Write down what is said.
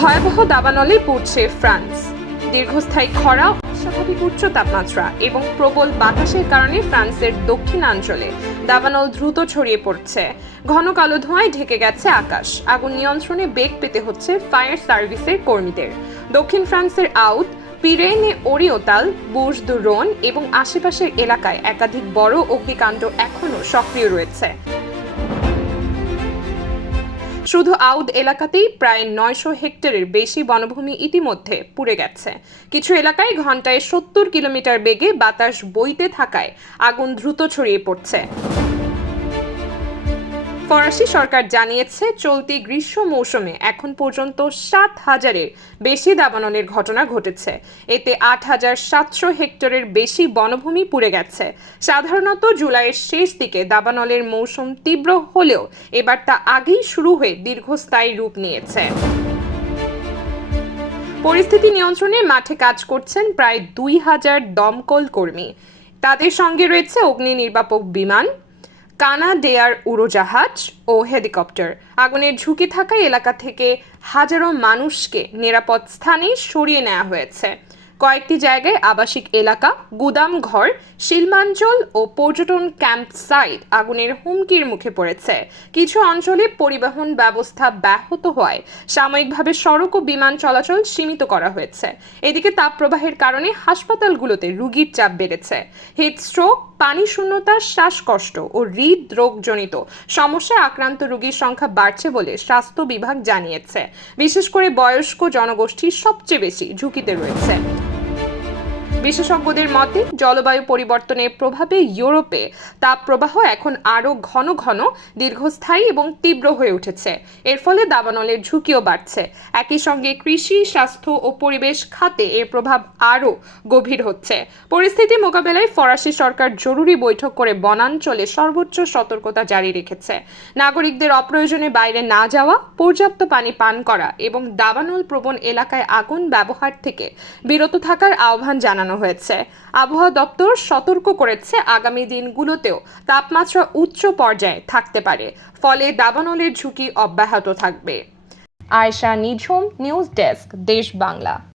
ভয়াবহ দাবানলে পড়ছে ফ্রান্স। দীর্ঘস্থায়ী খরা, অস্বাভাবিক উচ্চ তাপমাত্রা এবং প্রবল বাতাসের কারণে ফ্রান্সের দক্ষিণাঞ্চলে দাবানল দ্রুত ছড়িয়ে পড়ছে। ঘন কালো ধোঁয়ায় ঢেকে গেছে আকাশ। আগুন নিয়ন্ত্রণে বেগ পেতে হচ্ছে ফায়ার সার্ভিসের কর্মীদের। দক্ষিণ ফ্রান্সের আউত, পিরেনে ওরিওতাল, বুর্জ দু রোন এবং আশেপাশের এলাকায় একাধিক বড় অগ্নিকাণ্ড এখনও সক্রিয় রয়েছে। শুধু আউদ এলাকাতেই প্রায় 900 হেক্টরের বেশি বনভূমি ইতিমধ্যে পুড়ে গেছে। কিছু এলাকায় ঘন্টায় 70 কিলোমিটার বেগে বাতাস বইতে থাকায় আগুন দ্রুত ছড়িয়ে পড়ছে। ফরাসি সরকার জানিয়েছে, চলতি গ্রীষ্ম মৌসুমে এখন পর্যন্ত 7,000-এর বেশি দাবানলের ঘটনা ঘটেছে। এতে 8,700 হেক্টরের বেশি বনভূমি পুড়ে গেছে। সাধারণত জুলাইয়ের শেষ দিকে দাবানলের মৌসুম তীব্র হলেও এবার তা আগেই শুরু হয়ে দীর্ঘস্থায়ী রূপ নিয়েছে। পরিস্থিতি নিয়ন্ত্রণে মাঠে কাজ করছেন প্রায় 2,000 দমকল কর্মী। তাদের সঙ্গে রয়েছে অগ্নি নির্বাপক বিমান, কানাডেয়ার উড়োজাহাজ ও হেলিকপ্টার। আগুনের ঝুঁকি থাকা এলাকা থেকে হাজারো মানুষকে নিরাপদ স্থানে সরিয়ে নেওয়া হয়েছে। কয়েকটি জায়গায় আবাসিক এলাকা, গুদাম ঘর, শিল্পাঞ্চল ও পর্যটন ক্যাম্প সাইট আগুনের হুমকির মুখে পড়েছে। কিছু অঞ্চলে পরিবহন ব্যবস্থা ব্যাহত হওয়ায় সাময়িকভাবে সড়ক ও বিমান চলাচল সীমিত করা হয়েছে। এদিকে তাপপ্রবাহের কারণে হাসপাতালগুলোতে রোগীর চাপ বেড়েছে। হিটস্ট্রোক, পানি শূন্যতা, শ্বাসকষ্ট ও হৃদরোগজনিত সমস্যায় আক্রান্ত রোগীর সংখ্যা বাড়ছে বলে স্বাস্থ্য বিভাগ জানিয়েছে। বিশেষ করে বয়স্ক জনগোষ্ঠী সবচেয়ে বেশি ঝুঁকিতে রয়েছে। বিশেষজ্ঞদের মতে, জলবায়ু পরিবর্তনের প্রভাবে ইউরোপে তাপপ্রবাহ এখন আরও ঘন ঘন, দীর্ঘস্থায়ী এবং তীব্র হয়ে উঠেছে। এর ফলে দাবানলের ঝুঁকিও বাড়ছে। একই সঙ্গে কৃষি, স্বাস্থ্য ও পরিবেশ খাতে এর প্রভাব আরও গভীর হচ্ছে। পরিস্থিতি মোকাবেলায় ফরাসি সরকার জরুরি বৈঠক করে বনাঞ্চলে সর্বোচ্চ সতর্কতা জারি রেখেছে। নাগরিকদের অপ্রয়োজনে বাইরে না যাওয়া, পর্যাপ্ত পানি পান করা এবং দাবানল প্রবণ এলাকায় আগুন ব্যবহার থেকে বিরত থাকার আহ্বান জানানো হয়েছে। আবহাওয়া দপ্তর সতর্ক করেছে, আগামী দিনগুলোতেও তাপমাত্রা উচ্চ পর্যায়ে থাকতে পারে, ফলে দাবানলের ঝুঁকি অব্যাহত থাকবে। আয়েশা নিঝুম, নিউজ ডেস্ক, দেশ বাংলা।